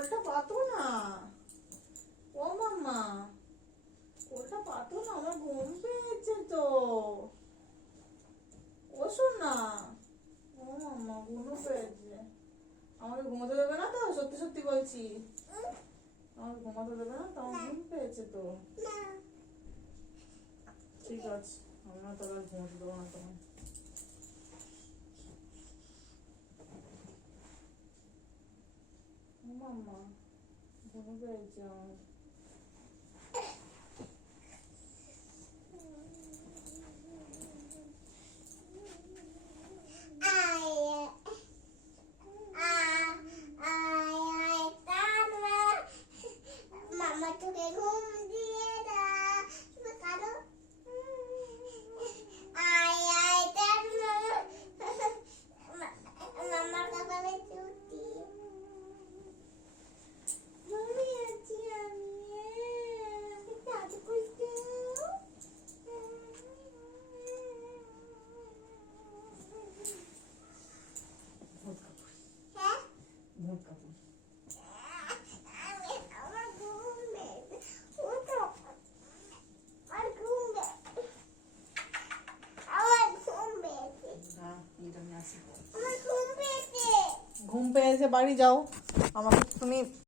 কোলটা পাতো না। ও মাম্মা, কোলটা পাতো না, আমার ঘুম পেয়েছে তো। ও শোনা, ও মাম্মা ঘুম পেয়েছে। আমাকে ঘুমোতে দেবে না তো? সত্যি সত্যি বলছি, আমাকে ঘুমাতে দেবে না তো? আমার ঘুম পেয়েছে তো। ঠিক আছে, আমরা তো আর ঘুমোতে দেবো না তোমার। মাম্মা ঘুম পেয়েছে আমার। ঘুম পেয়েছে, বাড়ি যাও। আমাকে তুমি